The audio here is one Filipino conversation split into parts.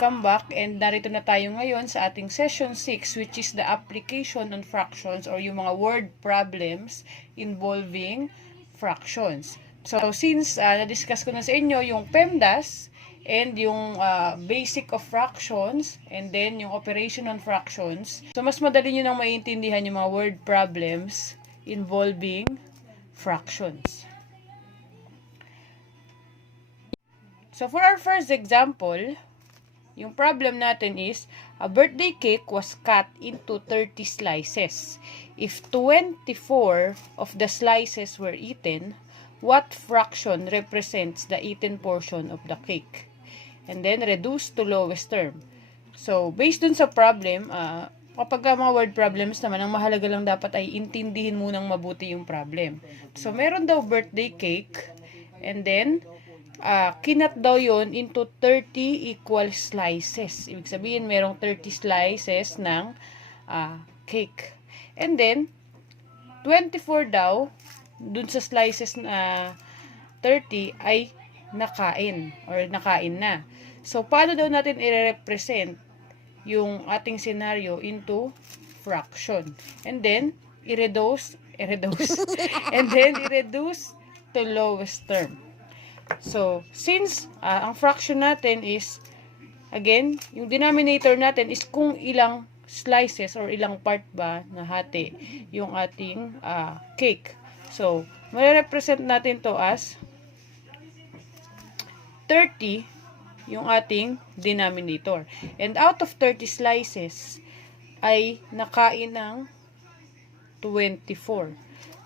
welcome back, and narito na tayo ngayon sa ating session 6, which is the application on fractions or yung mga word problems involving fractions. So since na-discuss ko na sa inyo yung PEMDAS and yung basic of fractions and then yung operation on fractions, so mas madali nyo nang maintindihan yung mga word problems involving fractions. So for our first example, yung problem natin is, a birthday cake was cut into 30 slices. If 24 of the slices were eaten, what fraction represents the eaten portion of the cake? And then reduce to lowest term. So based dun sa problem, kapag mga word problems naman, ang mahalaga lang dapat ay intindihin munang mabuti yung problem. So meron daw birthday cake, and then kinat daw yon into 30 equal slices. Ibig sabihin, merong 30 slices ng cake. And then, 24 daw, dun sa slices na 30 ay nakain or nakain na. So, paano daw natin i-represent yung ating scenario into fraction? And then, i-reduce and then i-reduce to lowest term. So, since ang fraction natin is, again, yung denominator natin is kung ilang slices or ilang part ba na hati yung ating cake. So, marirepresent natin to as 30 yung ating denominator. And out of 30 slices ay nakain ng 24.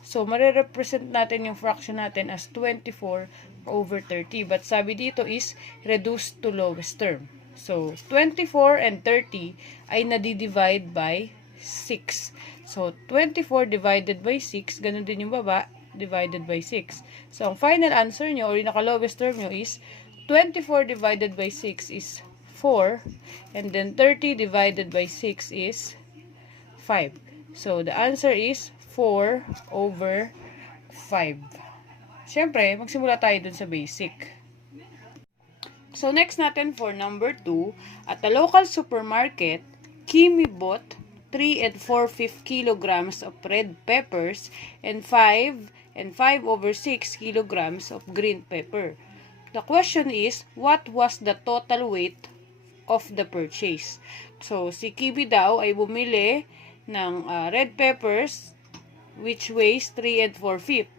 So, marirepresent natin yung fraction natin as 24 over 30. But sabi dito is reduced to lowest term. So, 24 and 30 ay nadi-divide by 6. So, 24 divided by 6, ganun din yung baba, divided by 6. So, ang final answer nyo, or yung naka-lowest term nyo is 24 divided by 6 is 4. And then 30 divided by 6 is 5. So, the answer is 4 over 5. Siyempre, magsimula tayo dun sa basic. So, next natin for number 2, at the local supermarket, Kimi bought 3 and 4/5 kilograms of red peppers and 5 and 5 over 6 kilograms of green pepper. The question is, what was the total weight of the purchase? So, si Kimi daw ay bumili ng red peppers which weighs 3 and 4/5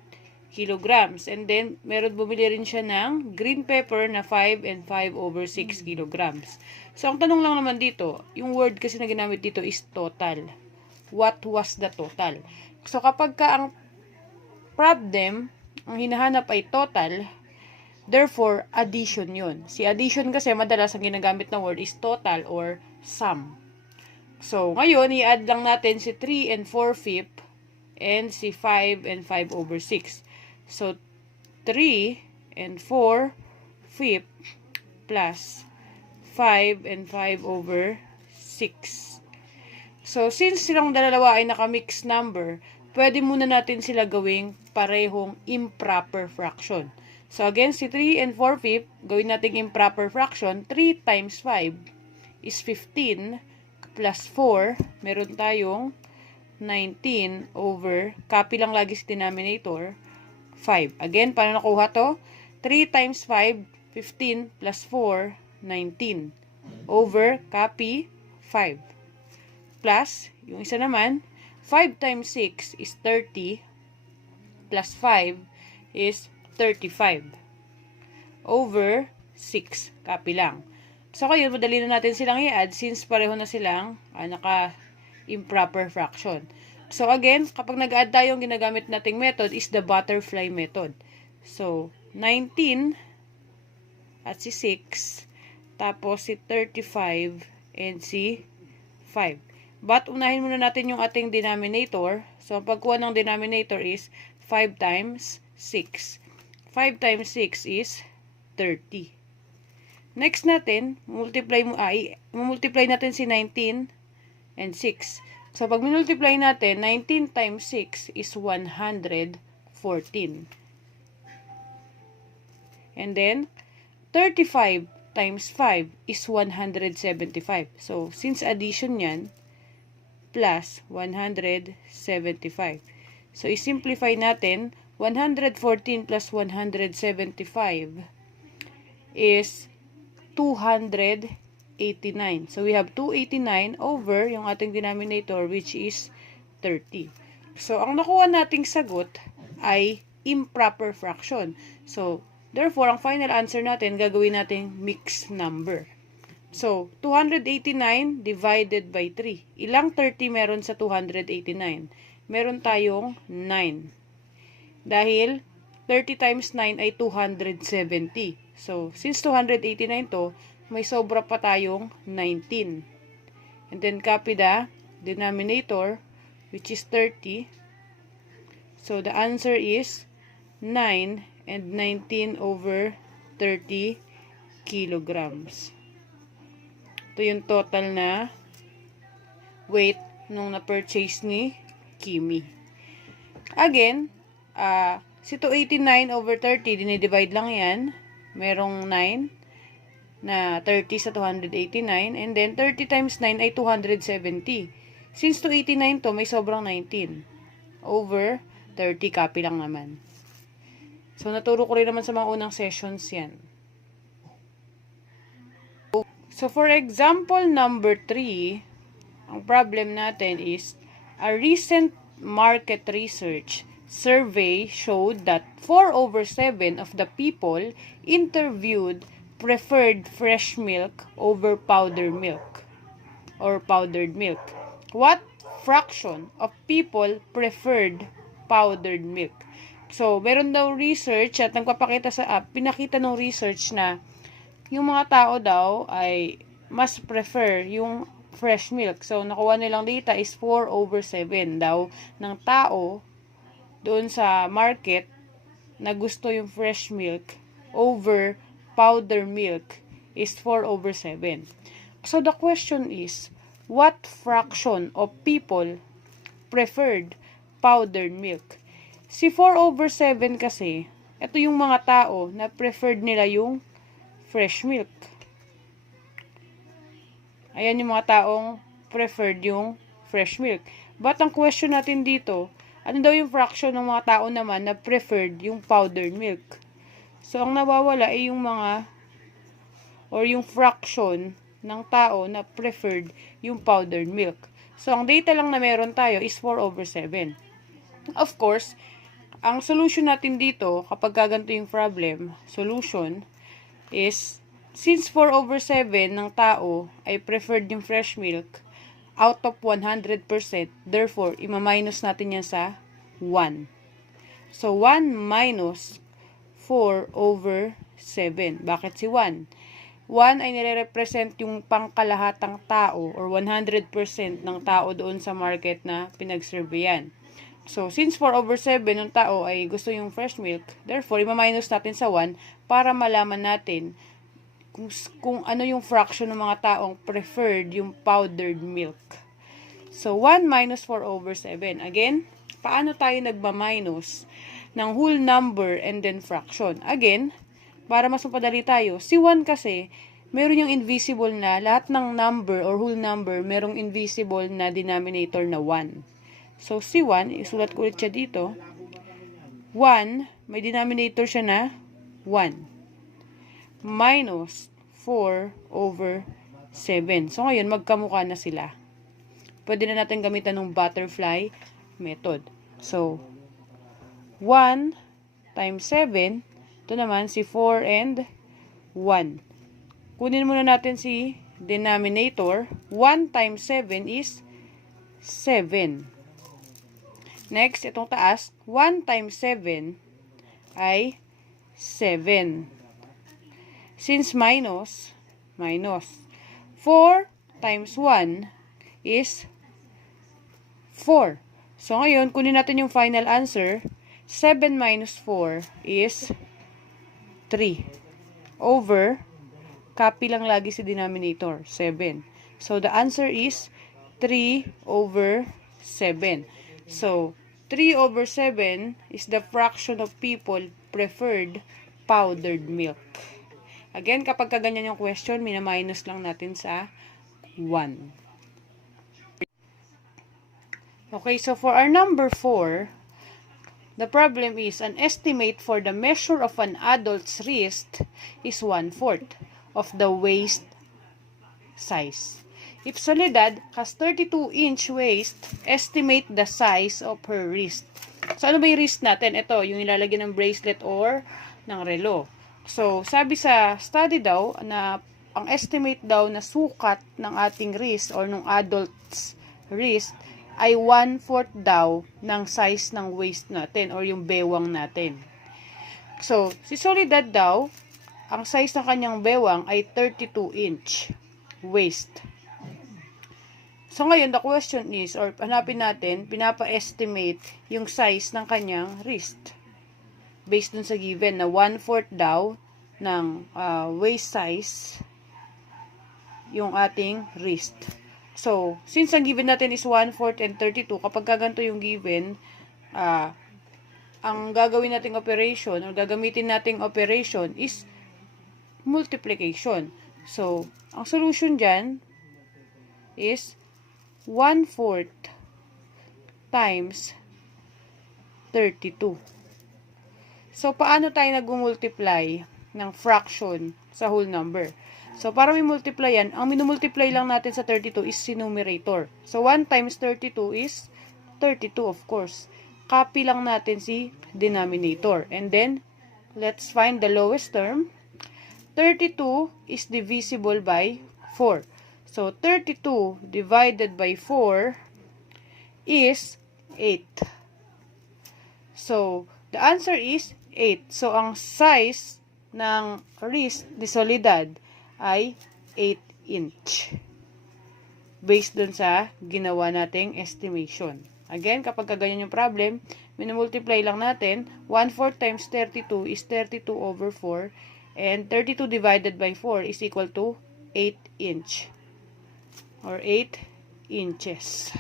kilograms. And then, meron bumili rin siya ng green pepper na 5 and 5 over 6 kilograms. So, ang tanong lang naman dito, yung word kasi na ginamit dito is total. What was the total? So, kapag ka ang problem, ang hinahanap ay total, therefore, addition yun. Si addition kasi madalas ang ginagamit na word is total or sum. So, ngayon, i-add lang natin si 3 and 4/5 and si 5 and 5 over 6. So, 3 and 4/5 plus 5 and 5 over 6. So, since silang dalawa ay naka-mix number, pwede muna natin sila gawing parehong improper fraction. So, again, si 3 and 4/5, gawin natin improper fraction. 3 times 5 is 15 plus 4, meron tayong 19 over, copy lang lagi sa denominator, 5. Again, paano nakuha to? 3 times 5, 15 plus 4, 19. Over, copy, 5. Plus, yung isa naman, 5 times 6 is 30. Plus 5 is 35. Over 6. Copy lang. So, kayo, madali na natin silang i-add since pareho na silang naka-improper fraction. So, again, kapag nag-add tayo, yung ginagamit nating method is the butterfly method. So, 19 at si 6, tapos si 35 and si 5. But, unahin muna natin yung ating denominator. So, ang pagkuha ng denominator is 5 times 6. 5 times 6 is 30. Next natin, multiply natin si 19 and 6. So, pag multiply natin, 19 times 6 is 114. And then, 35 times 5 is 175. So, since addition yan, plus 175. So, i-simplify natin, 114 plus 175 is 289. So, we have 289 over yung ating denominator, which is 30. So, ang nakuha nating sagot ay improper fraction. So, therefore, ang final answer natin, gagawin nating mixed number. So, 289 divided by 3. Ilang 30 meron sa 289? Meron tayong 9. Dahil 30 times 9 ay 270. So, since 289 to, may sobra pa tayong 19. And then, copy the denominator, which is 30. So, the answer is 9 and 19 over 30 kilograms. Ito yung total na weight nung na-purchase ni Kimi. Again, si 289 over 30, dinidivide lang yan. Merong 9 na 30 sa 289. And then, 30 times 9 ay 270. Since 289 to, may sobrang 19. Over 30, copy lang naman. So, naturo ko rin naman sa mga unang sessions yan. So, for example number 3, ang problem natin is, a recent market research survey showed that 4/7 of the people interviewed preferred fresh milk over powdered milk or powdered milk. What fraction of people preferred powdered milk? So, meron daw research at nagpapakita sa pinakita ng research na yung mga tao daw ay mas prefer yung fresh milk. So, nakuha nilang data is 4/7 daw ng tao doon sa market na gusto yung fresh milk over powder milk is 4/7. So, the question is, what fraction of people preferred powdered milk? Si 4/7 kasi, ito yung mga tao na preferred nila yung fresh milk. Ayan yung mga taong preferred yung fresh milk. But ang question natin dito, ano daw yung fraction ng mga tao naman na preferred yung powdered milk? So, ang nawawala ay yung mga or yung fraction ng tao na preferred yung powdered milk. So, ang data lang na meron tayo is 4/7. Of course, ang solution natin dito, kapag gaganto yung problem, solution is, since 4/7 ng tao ay preferred yung fresh milk, out of 100%, therefore, ima-minus natin yan sa 1. So, 1 minus 4/7. Bakit si 1? 1 ay nire-represent yung pangkalahatang tao or 100% ng tao doon sa market na pinag-surveyan. So, since 4/7 ng tao ay gusto yung fresh milk, therefore, ima-minus natin sa 1 para malaman natin kung ano yung fraction ng mga taong preferred yung powdered milk. So, 1 minus 4/7. Again, paano tayo nagma-minus ng whole number and then fraction? Again, para mas mapadali tayo, si 1 kasi, meron yung invisible na, lahat ng number or whole number, merong invisible na denominator na 1. So, si 1, isulat ko ulit siya dito. 1, may denominator siya na 1. Minus 4/7. So, ngayon, magkamukha na sila. Pwede na natin gamitan ng butterfly method. So, 1 times 7, ito naman si 4 and 1. Kunin muna natin si denominator. 1 times 7 is 7. Next, itong taas, 1 times 7 ay 7. Since minus, 4 times 1 is 4. So, ngayon, kunin natin yung final answer. 7 minus 4 is 3. Over, copy lang lagi si denominator, 7. So, the answer is 3/7. So, 3/7 is the fraction of people preferred powdered milk. Again, kapag kaganyan yung question, mina-minus lang natin sa 1. Okay, so for our number 4, the problem is an estimate for the measure of an adult's wrist is 1/4 of the waist size. If Soledad has 32-inch waist, estimate the size of her wrist. So, ano ba yung wrist natin? Ito, yung ilalagyan ng bracelet or ng relo. So, sabi sa study daw na ang estimate daw na sukat ng ating wrist or ng adult's wrist ay 1/4 daw ng size ng waist natin or yung bewang natin. So, si Soledad daw, ang size ng kanyang bewang ay 32-inch waist. So, ngayon, the question is, or hanapin natin, pinapa-estimate yung size ng kanyang wrist. Based dun sa given na 1/4 daw ng waist size yung ating wrist. So, since ang given natin is 1/4 and 32, kapag kaganto yung given, ang gagawin nating operation or gagamitin nating operation is multiplication. So, ang solution dyan is 1/4 times 32. So, paano tayo nag-multiply ng fraction sa whole number? So, para may multiply yan, ang minumultiply lang natin sa 32 is si numerator. So, 1 times 32 is 32, of course. Copy lang natin si denominator. And then, let's find the lowest term. 32 is divisible by 4. So, 32 divided by 4 is 8. So, the answer is 8. So, ang size ng wrist ni Soledad ay 8 inch. Based dun sa ginawa nating estimation. Again, kapag kaganyan yung problem, minumultiply lang natin. 1/4 times 32 is 32 over 4. And 32 divided by 4 is equal to 8 inch. Or 8 inches.